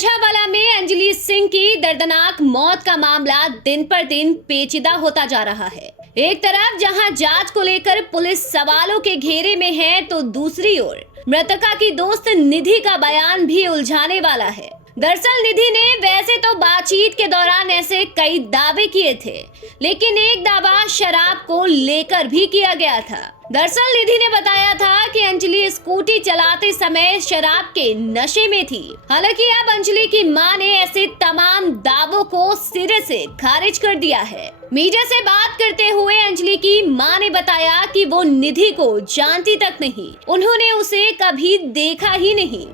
झंझावाला में अंजलि सिंह की दर्दनाक मौत का मामला दिन पर दिन पेचीदा होता जा रहा है। एक तरफ जहां जांच को लेकर पुलिस सवालों के घेरे में है, तो दूसरी ओर मृतका की दोस्त निधि का बयान भी उलझाने वाला है। दरअसल निधि ने वैसे तो बातचीत के दौरान ऐसे कई दावे किए थे, लेकिन एक दावा शराब को लेकर भी किया गया था। दरअसल निधि ने बताया था कि अंजलि स्कूटी चलाते समय शराब के नशे में थी। हालांकि अब अंजलि की मां ने ऐसे तमाम दावों को सिरे से खारिज कर दिया है। मीडिया से बात करते हुए अंजलि की मां ने बताया कि वो निधि को जानती तक नहीं, उन्होंने उसे कभी देखा ही नहीं।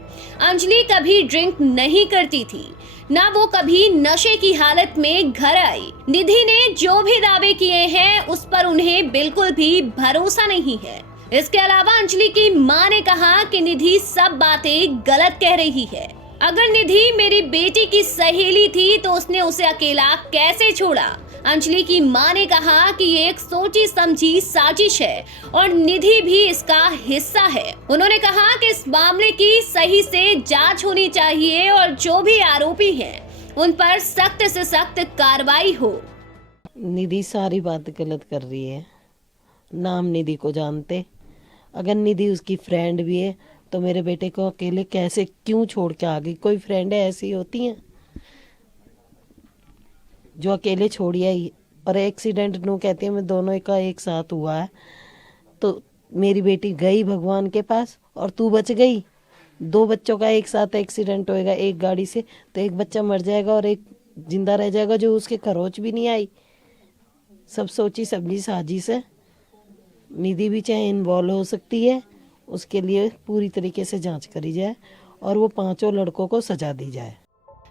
अंजलि कभी ड्रिंक नहीं करती थी, ना वो कभी नशे की हालत में घर आई। निधि ने जो भी दावे किए हैं उस पर उन्हें बिल्कुल भी भरोसा नहीं है। इसके अलावा अंजलि की मां ने कहा कि निधि सब बातें गलत कह रही है। अगर निधि मेरी बेटी की सहेली थी तो उसने उसे अकेला कैसे छोड़ा। अंजलि की मां ने कहा कि ये एक सोची समझी साजिश है और निधि भी इसका हिस्सा है। उन्होंने कहा कि इस मामले की सही से जांच होनी चाहिए और जो भी आरोपी हैं उन पर सख्त से सख्त कार्रवाई हो। निधि सारी बात गलत कर रही है। नाम निधि को जानते, अगर निधि उसकी फ्रेंड भी है तो मेरे बेटे को अकेले कैसे क्यों छोड़ के आ गई। कोई फ्रेंड ऐसी होती हैं जो अकेले छोड़ी आई। और एक्सीडेंट नो कहते हैं मैं दोनों का एक साथ हुआ है, तो मेरी बेटी गई भगवान के पास और तू बच गई। दो बच्चों का एक साथ एक्सीडेंट होएगा एक गाड़ी से, तो एक बच्चा मर जाएगा और एक जिंदा रह जाएगा जो उसके खरोच भी नहीं आई। सब सोची समझी साजिश है। निधि भी चाहे इन्वॉल्व हो सकती है, उसके लिए पूरी तरीके से जांच करी जाए और वो पांचों लड़कों को सजा दी जाए।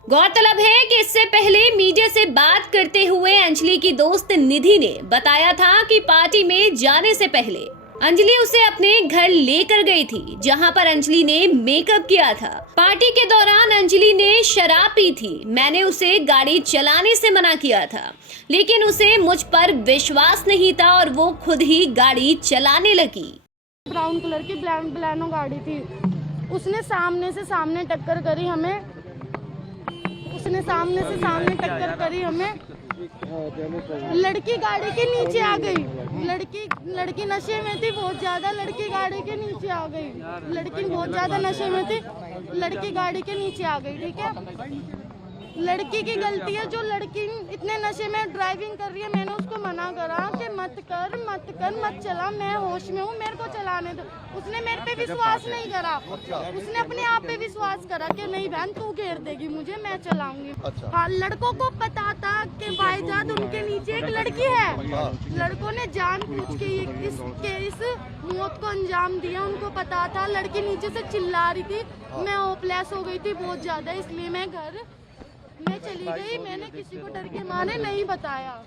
गौरतलब है कि इससे पहले मीडिया से बात करते हुए अंजलि की दोस्त निधि ने बताया था कि पार्टी में जाने से पहले अंजलि उसे अपने घर लेकर गई थी, जहां पर अंजलि ने मेकअप किया था। पार्टी के दौरान अंजलि ने शराब पी थी। मैंने उसे गाड़ी चलाने से मना किया था, लेकिन उसे मुझ पर विश्वास नहीं था और वो खुद ही गाड़ी चलाने लगी। ब्राउन कलर की ब्लैनो गाड़ी थी, उसने सामने से सामने टक्कर करी हमें। लड़की गाड़ी के नीचे आ गई। लड़की नशे में थी बहुत ज्यादा। लड़की गाड़ी के नीचे आ गई। लड़की बहुत ज्यादा नशे में थी, लड़की गाड़ी के नीचे आ गई। ठीक है, लड़की की गलती है जो लड़की इतने नशे में ड्राइविंग कर रही है। मैंने उसको मना करा कि मत चला, मैं होश में हूँ, मेरे को चलाने दो। उसने मेरे पे विश्वास नहीं करा। उसने अपने आप पे विश्वास करा कि नहीं बहन तू घेर देगी मुझे, मैं चलाऊंगी। हाँ, लड़कों को पता था कि भाईजान उनके नीचे एक लड़की है। लड़कों ने जानबूझ के इस मौत को अंजाम दिया। उनको पता था, लड़की नीचे से चिल्ला रही थी, मैं होपलेस हो गई थी बहुत ज्यादा, इसलिए मैं घर में चली गई। मैंने किसी को डर के मारे नहीं बताया।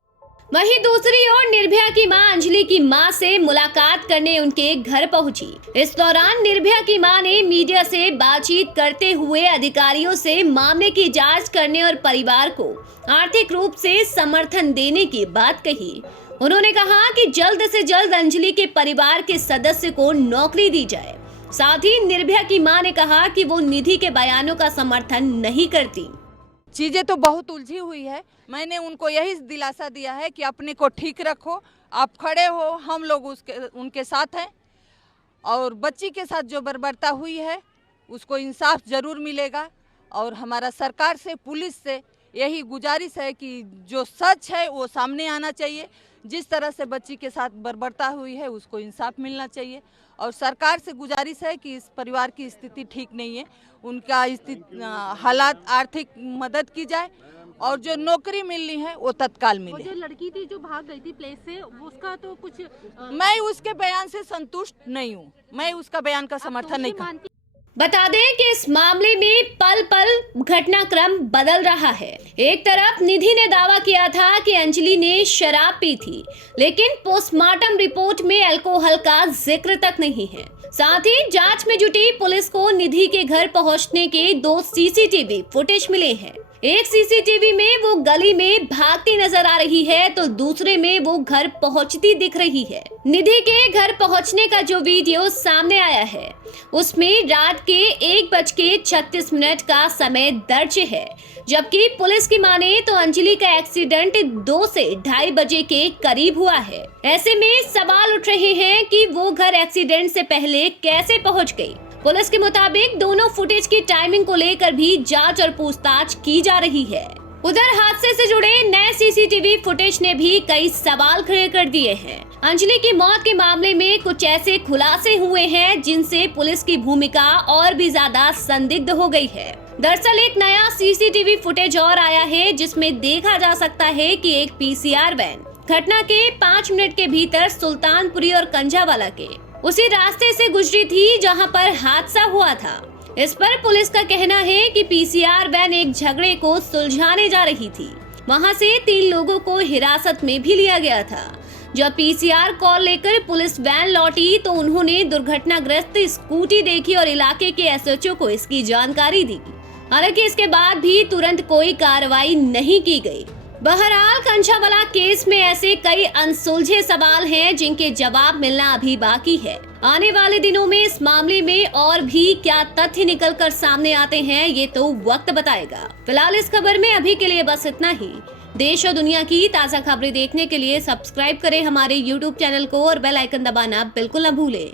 वहीं दूसरी ओर निर्भया की मां अंजलि की मां से मुलाकात करने उनके घर पहुंची। इस दौरान निर्भया की मां ने मीडिया से बातचीत करते हुए अधिकारियों से मामले की जांच करने और परिवार को आर्थिक रूप से समर्थन देने की बात कही। उन्होंने कहा कि जल्द से जल्द अंजलि के परिवार के सदस्य को नौकरी दी जाए। साथ ही निर्भया की मां ने कहा कि वो निधि के बयानों का समर्थन नहीं करती। चीज़ें तो बहुत उलझी हुई है। मैंने उनको यही दिलासा दिया है कि अपने को ठीक रखो, आप खड़े हो, हम लोग उनके साथ हैं। और बच्ची के साथ जो बर्बरता हुई है उसको इंसाफ जरूर मिलेगा। और हमारा सरकार से, पुलिस से यही गुजारिश है कि जो सच है वो सामने आना चाहिए। जिस तरह से बच्ची के साथ बर्बरता हुई है उसको इंसाफ मिलना चाहिए। और सरकार से गुजारिश है कि इस परिवार की स्थिति ठीक नहीं है, उनका हालात आर्थिक मदद की जाए और जो नौकरी मिलनी है वो तत्काल मिले। जो लड़की थी जो भाग गई थी प्लेस से, उसका तो कुछ मैं उसके बयान से संतुष्ट नहीं हूँ। मैं उसका बयान का समर्थन नहीं करती। बता दें कि इस मामले में पल पल घटनाक्रम बदल रहा है। एक तरफ निधि ने दावा किया था कि अंजलि ने शराब पी थी, लेकिन पोस्टमार्टम रिपोर्ट में अल्कोहल का जिक्र तक नहीं है। साथ ही जांच में जुटी पुलिस को निधि के घर पहुंचने के 2 सीसीटीवी फुटेज मिले हैं। एक सीसीटीवी में वो गली में भागती नजर आ रही है तो दूसरे में वो घर पहुंचती दिख रही है। निधि के घर पहुंचने का जो वीडियो सामने आया है उसमें रात के 1:36 का समय दर्ज है, जबकि पुलिस की माने तो अंजलि का एक्सीडेंट 2 से 2:30 बजे के करीब हुआ है। ऐसे में सवाल उठ रहे हैं कि वो घर एक्सीडेंट से पहले कैसे पहुंच गई। पुलिस के मुताबिक दोनों फुटेज की टाइमिंग को लेकर भी जांच और पूछताछ की जा रही है। उधर हादसे से जुड़े नए सीसीटीवी फुटेज ने भी कई सवाल खड़े कर दिए हैं। अंजलि की मौत के मामले में कुछ ऐसे खुलासे हुए हैं जिनसे पुलिस की भूमिका और भी ज्यादा संदिग्ध हो गई है। दरअसल एक नया सीसीटीवी फुटेज और आया है जिसमें देखा जा सकता है कि एक पीसीआर वैन घटना के 5 मिनट के भीतर सुल्तानपुरी और कंझावाला के उसी रास्ते से गुजरी थी जहां पर हादसा हुआ था। इस पर पुलिस का कहना है कि पीसीआर वैन एक झगड़े को सुलझाने जा रही थी। वहां से 3 लोगों को हिरासत में भी लिया गया था। जब पीसीआर कॉल लेकर पुलिस वैन लौटी तो उन्होंने दुर्घटनाग्रस्त स्कूटी देखी और इलाके के एसएचओ को इसकी जानकारी दी। हालांकि इसके बाद भी तुरंत कोई कार्रवाई नहीं की गई। बहरहाल कंझावाला केस में ऐसे कई अनसुलझे सवाल हैं जिनके जवाब मिलना अभी बाकी है। आने वाले दिनों में इस मामले में और भी क्या तथ्य निकल कर सामने आते हैं ये तो वक्त बताएगा। फिलहाल इस खबर में अभी के लिए बस इतना ही। देश और दुनिया की ताज़ा खबरें देखने के लिए सब्सक्राइब करें हमारे YouTube चैनल को और बेल आइकन दबाना बिल्कुल न भूलें।